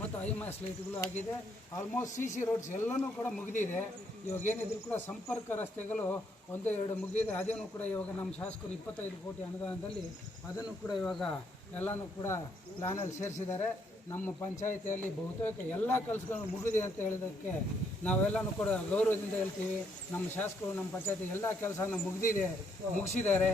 ಮತ್ತು I mass ಲೈಟ್ಗಳು ಆಗಿದೆ. ಆಲ್ಮೋಸ್ಟ್ ಸಿ ಸಿ ರೋಡ್ಸ್ ಎಲ್ಲನೂ ಕೂಡ ಮುಗಿದಿದೆ. ಇವಾಗ ಏನಿದ್ರು ಕೂಡ ಸಂಪರ್ಕ ರಸ್ತೆಗಳು ಒಂದೇ ಎರಡು ಮುಗಿದಿದೆ. ಅದೇನು ಕೂಡ ಇವಾಗ ನಮ್ಮ ಶಾಸಕರು ಇಪ್ಪತ್ತೈದು ಕೋಟಿ ಅನುದಾನದಲ್ಲಿ ಅದನ್ನು ಕೂಡ ಇವಾಗ ಎಲ್ಲನೂ ಕೂಡ ಪ್ಲಾನಲ್ಲಿ ಸೇರಿಸಿದ್ದಾರೆ. ನಮ್ಮ ಪಂಚಾಯಿತಿಯಲ್ಲಿ ಬಹುತೇಕ ಎಲ್ಲ ಕೆಲಸಗಳನ್ನು ಮುಗಿದಿದೆ ಅಂತ ಹೇಳಿದ್ದಕ್ಕೆ ನಾವೆಲ್ಲನೂ ಕೂಡ ಗೌರವದಿಂದ ಹೇಳ್ತೀವಿ. ನಮ್ಮ ಶಾಸಕರು ನಮ್ಮ ಪಂಚಾಯತಿ ಎಲ್ಲ ಕೆಲಸನ ಮುಗಿದಿದೆ ಮುಗಿಸಿದ್ದಾರೆ.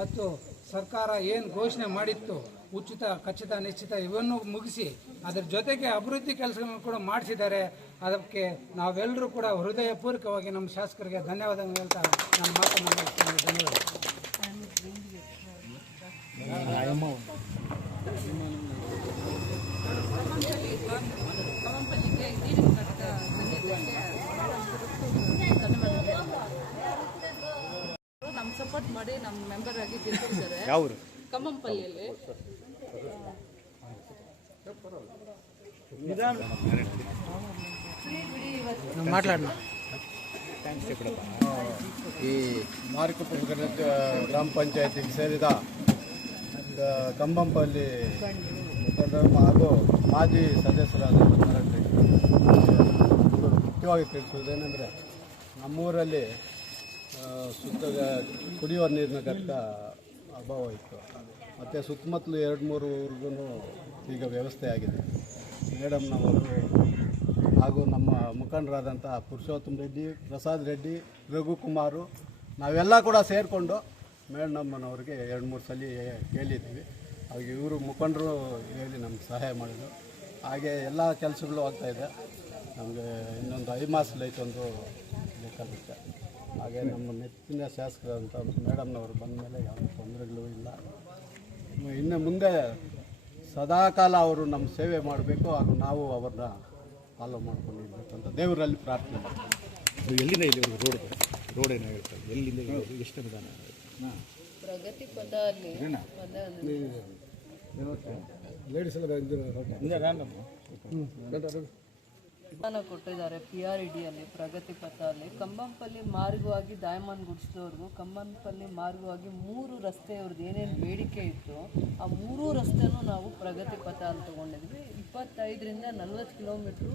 ಮತ್ತು ಸರ್ಕಾರ ಏನು ಘೋಷಣೆ ಮಾಡಿತ್ತು ಉಚಿತ ಖಚಿತ ನಿಶ್ಚಿತ ಇವನ್ನು ಮುಗಿಸಿ ಅದರ ಜೊತೆಗೆ ಅಭಿವೃದ್ಧಿ ಕೆಲಸಗಳನ್ನು ಕೂಡ ಮಾಡಿಸಿದ್ದಾರೆ. ಅದಕ್ಕೆ ನಾವೆಲ್ಲರೂ ಕೂಡ ಹೃದಯಪೂರ್ವಕವಾಗಿ ನಮ್ಮ ಶಾಸಕರಿಗೆ ಧನ್ಯವಾದ ಹೇಳ್ತಾ ನಾನು ಮಾತನಾಡ್ತೀನಿ. ಧನ್ಯವಾದ ಮಾಡಿ ನಮ್ಮ ಮೆಂಬರ್ ಆಗಿ ಯಾವರು? ಕಮ್ಮಂಪಲ್ಲಿಯಲ್ಲಿ. ಮಾತಾಡೋಣ ಈ ಮಾರಿಕುಪ್ಪು ಗ್ರಾಮ ಪಂಚಾಯತಿಗೆ ಸೇರಿದ ಕಂಬಂಪಲ್ಲಿ ಹಾಗೂ ಮಾಜಿ ಸದಸ್ಯರಾದ ಮುಖ್ಯವಾಗಿ ತಿಳಿಸುವುದೇನೆಂದರೆ ನಮ್ಮೂರಲ್ಲಿ ಸುತ್ತ ಕುಡಿಯುವ ನೀರಿನ ಘಟಕ ಅಭಾವ ಇತ್ತು. ಮತ್ತು ಸುತ್ತಮುತ್ತಲು ಎರಡು ಮೂರು ಊರಿಗೂ ಈಗ ವ್ಯವಸ್ಥೆ ಆಗಿದೆ. ಮೇಡಮ್ನವರು ಹಾಗೂ ನಮ್ಮ ಮುಖಂಡರಾದಂಥ ಪುರುಷೋತ್ತಮ ರೆಡ್ಡಿ, ಪ್ರಸಾದ್ ರೆಡ್ಡಿ, ರಘುಕುಮಾರು, ನಾವೆಲ್ಲ ಕೂಡ ಸೇರಿಕೊಂಡು ಮೇಡಮ್ಮನವ್ರಿಗೆ ಎರಡು ಮೂರು ಸಲ ಕೇಳಿದ್ವಿ ಹಾಗೆ ಇವರು ಮುಖಂಡರು ಹೇಳಿ ನಮ್ಗೆ ಸಹಾಯ ಮಾಡಿದರು. ಹಾಗೆ ಎಲ್ಲ ಕೆಲಸಗಳು ಆಗ್ತಾಯಿದೆ ನಮಗೆ ಇನ್ನೊಂದು ಐದು ಲೈಟ್ ಒಂದು ಬೇಕಾಗುತ್ತೆ. ಹಾಗೆ ನಮ್ಮ ನೆಚ್ಚಿನ ಶಾಸಕರಂತ ಮೇಡಮ್ನವರು ಬಂದ ಮೇಲೆ ಯಾವುದೇ ತೊಂದರೆಗಳು ಇಲ್ಲ. ಇನ್ನು ಮುಂದೆ ಸದಾಕಾಲ ಅವರು ನಮ್ಮ ಸೇವೆ ಮಾಡಬೇಕು. ಹಾಗೂ ನಾವು ಅವ್ರನ್ನ ಫಾಲೋ ಮಾಡ್ಕೊಂಡು ಅಂತ ದೇವರಲ್ಲಿ ಪ್ರಾರ್ಥನೆ ಮಾಡ್ತೀವಿ. ಎಲ್ಲಿಂದ ಇಲ್ಲಿ ರೋಡ್ ರೋಡ್ ಏನೋ ಹೇಳ್ತಾರೆ. ಎಲ್ಲಿಂದ ಎಷ್ಟು ಅನುದಾನ ಪ್ರಗತಿ ಪದ ಅಲ್ಲಿ. ಲೇಡೀಸ್ ಎಲ್ಲ ಅನುದಾನ ಕೊಟ್ಟಿದ್ದಾರೆ ಪಿ ಆರ್ ಇಡಿಯಲ್ಲಿ ಪ್ರಗತಿ ಪಥ ಅಲ್ಲಿ ಕಂಬಂಪಲ್ಲಿ ಮಾರ್ಗವಾಗಿ ಡೈಮಂಡ್ ಗುಡಿಸಿದವ್ರಿಗೂ ಕಂಬಂಪಲ್ಲಿ ಮಾರ್ಗವಾಗಿ ಮೂರು ರಸ್ತೆ ಅವ್ರದ್ದು ಏನೇನು ಬೇಡಿಕೆ ಇತ್ತು ಆ ಮೂರೂ ರಸ್ತೆನೂ ನಾವು ಪ್ರಗತಿ ಪಥ ಅಂತ ತಗೊಂಡಿದ್ವಿ. ಇಪ್ಪತ್ತೈದರಿಂದ ನಲ್ವತ್ತು ಕಿಲೋಮೀಟ್ರು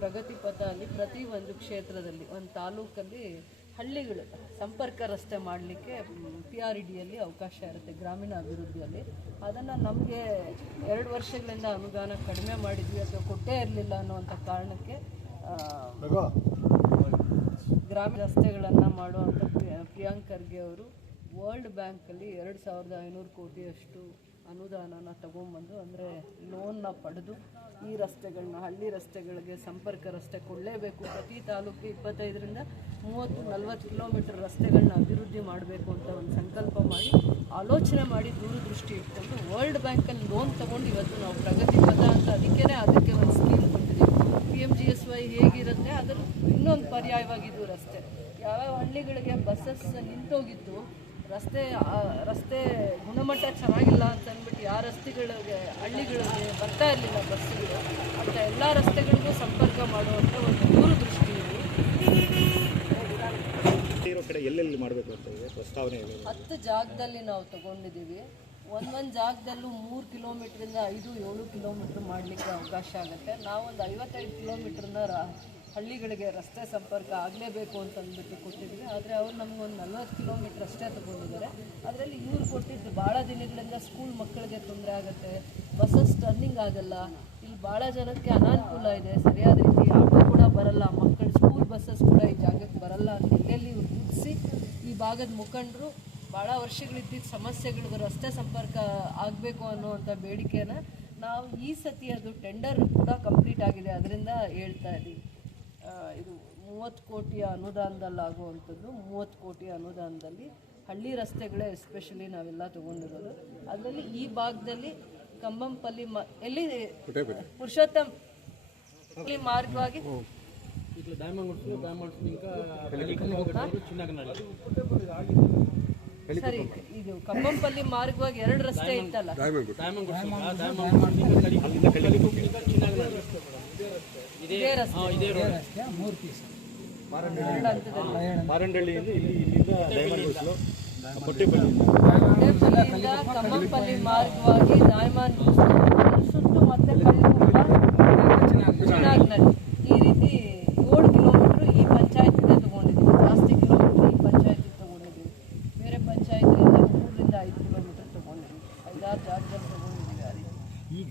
ಪ್ರಗತಿ ಪಥ ಅಲ್ಲಿ ಪ್ರತಿ ಒಂದು ಕ್ಷೇತ್ರದಲ್ಲಿ, ಒಂದು ತಾಲೂಕಲ್ಲಿ ಹಳ್ಳಿಗಳು ಸಂಪರ್ಕ ರಸ್ತೆ ಮಾಡಲಿಕ್ಕೆ ಪಿ ಆರ್ ಡಿಯಲ್ಲಿ ಅವಕಾಶ ಇರುತ್ತೆ ಗ್ರಾಮೀಣ ಅಭಿವೃದ್ಧಿಯಲ್ಲಿ ಅದನ್ನು ನಮಗೆ ಎರಡು ವರ್ಷಗಳಿಂದ ಅನುದಾನ ಕಡಿಮೆ ಮಾಡಿದ್ವಿ ಅಥವಾ ಕೊಟ್ಟೇ ಇರಲಿಲ್ಲ ಅನ್ನುವಂಥ ಕಾರಣಕ್ಕೆ ಗ್ರಾಮೀಣ ರಸ್ತೆಗಳನ್ನು ಮಾಡುವಂಥ ಪ್ರಿಯಾಂಕರ್ಗೆ ಪ್ರಿಯಾಂಕ್ ಖರ್ಗೆ ಅವರು ವರ್ಲ್ಡ್ ಬ್ಯಾಂಕಲ್ಲಿ ಎರಡು ಸಾವಿರದ ಐನೂರು ಕೋಟಿಯಷ್ಟು ಅನುದಾನನ ತಗೊಂಬಂದು ಅಂದರೆ ಲೋನ್ನ ಪಡೆದು ಈ ರಸ್ತೆಗಳನ್ನ ಹಳ್ಳಿ ರಸ್ತೆಗಳಿಗೆ ಸಂಪರ್ಕ ರಸ್ತೆ ಕೊಡಲೇಬೇಕು. ಪ್ರತಿ ತಾಲೂಕು ಇಪ್ಪತ್ತೈದರಿಂದ ಮೂವತ್ತು, ನಲ್ವತ್ತು ಕಿಲೋಮೀಟರ್ ರಸ್ತೆಗಳನ್ನ ಅಭಿವೃದ್ಧಿ ಮಾಡಬೇಕು ಅಂತ ಒಂದು ಸಂಕಲ್ಪ ಮಾಡಿ, ಆಲೋಚನೆ ಮಾಡಿ ದೂರದೃಷ್ಟಿ ಇಟ್ಕೊಂಡು ವರ್ಲ್ಡ್ ಬ್ಯಾಂಕಲ್ಲಿ ಲೋನ್ ತೊಗೊಂಡು ಇವತ್ತು ನಾವು ಪ್ರಗತಿ ಪದ ಅಂತ ಅದಕ್ಕೇ ಅದಕ್ಕೆ ಒಂದು ಸ್ಕೀಮ್ ಕೊಟ್ಟಿದ್ದೀವಿ. P M G S Y ಹೇಗಿರುತ್ತೆ ಅದರ ಇನ್ನೊಂದು ಪರ್ಯಾಯವಾಗಿದ್ದು ರಸ್ತೆ. ಯಾವ್ಯಾವ ಹಳ್ಳಿಗಳಿಗೆ ಬಸ್ಸಸ್ ನಿಂತೋಗಿತ್ತು ರಸ್ತೆ ರಸ್ತೆ ಗುಣಮಟ್ಟ ಚೆನ್ನಾಗಿಲ್ಲ ಅಂತ ಅಂದ್ಬಿಟ್ಟು ಯಾವ ರಸ್ತೆಗಳಿಗೆ ಹಳ್ಳಿಗಳಿಗೆ ಬರ್ತಾ ಇರಲಿಲ್ಲ ಬಸ್ಸುಗಳು ಅಂತ ಎಲ್ಲ ರಸ್ತೆಗಳಿಗೂ ಸಂಪರ್ಕ ಮಾಡುವಂಥ ಒಂದು ದೂರದೃಷ್ಟಿ ಕಡೆ ಎಲ್ಲೆಲ್ಲಿ ಮಾಡಬೇಕು ಅಂತ ಇದೆ? ಪ್ರಸ್ತಾವನೆ ಇದೆ ಹತ್ತು ಜಾಗದಲ್ಲಿ ನಾವು ತಗೊಂಡಿದ್ದೀವಿ. ಒಂದೊಂದು ಜಾಗದಲ್ಲೂ ಮೂರು ಕಿಲೋಮೀಟ್ರಿಂದ ಐದು ಏಳು ಕಿಲೋಮೀಟ್ರ್ ಮಾಡಲಿಕ್ಕೆ ಅವಕಾಶ ಆಗುತ್ತೆ. ನಾವೊಂದು ಐವತ್ತೈದು ಕಿಲೋಮೀಟ್ರನ್ನ ಹಳ್ಳಿಗಳಿಗೆ ರಸ್ತೆ ಸಂಪರ್ಕ ಆಗಲೇಬೇಕು ಅಂತ ಅಂದ್ಬಿಟ್ಟು ಕೊಟ್ಟಿದ್ವಿ. ಆದರೆ ಅವ್ರು ನಮಗೊಂದು ನಲ್ವತ್ತು ಕಿಲೋಮೀಟ್ರ್ ಅಷ್ಟೇ ತಗೊಂಡಿದ್ದಾರೆ. ಅದರಲ್ಲಿ ಇವ್ರು ಕೊಟ್ಟಿದ್ದು ಭಾಳ ದಿನಗಳಿಂದ ಸ್ಕೂಲ್ ಮಕ್ಕಳಿಗೆ ತೊಂದರೆ ಆಗುತ್ತೆ ಬಸ್ಸಸ್ ಟರ್ನಿಂಗ್ ಆಗಲ್ಲ, ಇಲ್ಲಿ ಭಾಳ ಜನಕ್ಕೆ ಅನಾನುಕೂಲ ಇದೆ, ಸರಿಯಾದ ರೀತಿ ಆಟೋ ಕೂಡ ಬರಲ್ಲ, ಮಕ್ಕಳು ಸ್ಕೂಲ್ ಬಸ್ಸಸ್ ಕೂಡ ಈ ಜಾಗಕ್ಕೆ ಬರಲ್ಲ ಅಂತ ಎಲ್ಲೆಲ್ಲಿ ಇವ್ರು ಗುಡಿಸಿ ಈ ಭಾಗದ ಮುಖಂಡರು ಭಾಳ ವರ್ಷಗಳಿದ್ದಿದ್ದ ಸಮಸ್ಯೆಗಳಿಗೆ ರಸ್ತೆ ಸಂಪರ್ಕ ಆಗಬೇಕು ಅನ್ನೋವಂಥ ಬೇಡಿಕೆನ ನಾವು ಈ ಸತಿ ಅದು ಟೆಂಡರ್ ಕೂಡ ಕಂಪ್ಲೀಟ್ ಆಗಿದೆ ಅದರಿಂದ ಹೇಳ್ತಾ ಇದ್ದೀವಿ ಇದು ಮೂವತ್ತು ಕೋಟಿಯ ಅನುದಾನದಲ್ಲಿ ಆಗುವಂಥದ್ದು ಮೂವತ್ತು ಕೋಟಿ ಅನುದಾನದಲ್ಲಿ ಹಳ್ಳಿ ರಸ್ತೆಗಳೇ ಎಸ್ಪೆಷಲಿ ನಾವೆಲ್ಲ ತಗೊಂಡಿರೋದು. ಅದರಲ್ಲಿ ಈ ಭಾಗದಲ್ಲಿ ಕಂಬಂಪಲ್ಲಿ ಮ ಎಲ್ಲಿ ಪುರುಷೋತ್ತಮ್ ಮಾರ್ಗವಾಗಿ ಸರಿ ಇದು ಕಂಬಂಪಲ್ಲಿ ಮಾರ್ಗವಾಗಿ ಎರಡು ರಸ್ತೆ ಇತ್ತಲ್ಲ? ಇದೇ ರಸ್ತೆ. ಮೂರು ಪೀಸ್ ಮಾರಂಡಳ್ಳಿಯಿಂದ ಇಲ್ಲಿ ಇಲ್ಲಿಂದ ಡೈಮಂಡ್ ಕಮ್ಮಂಪಲ್ಲಿ ಮಾರ್ಗವಾಗಿ ನಾಯ್ಮಾನ್ ಸುತ್ತು ಮತ್ತೆ ಕಲ್ಲುಗುಡ್ಡ ಚಿನಾಗ್ನಲ್ಲಿ ಈ ರೀತಿ ಏಳು ಕಿಲೋಮೀಟ್ರ್ ಈ ಪಂಚಾಯತಿಂದ ತಗೊಂಡಿದ್ದೀವಿ ಜಾಸ್ತಿ ಕಿಲೋಮೀಟ್ರ್ ಈ ಪಂಚಾಯತಿಗೆ ತಗೊಂಡಿದ್ದೀವಿ ಬೇರೆ ಪಂಚಾಯತಿಯಿಂದ ಮೂರರಿಂದ ಐದು ಕಿಲೋಮೀಟ್ರ್ ತಗೊಂಡಿದ್ದೀವಿ ಐದಾರು ಜಾಗದಲ್ಲಿ ತಗೊಂಡಿದ್ದೀವಿ ಆ ರೀತಿ ಈ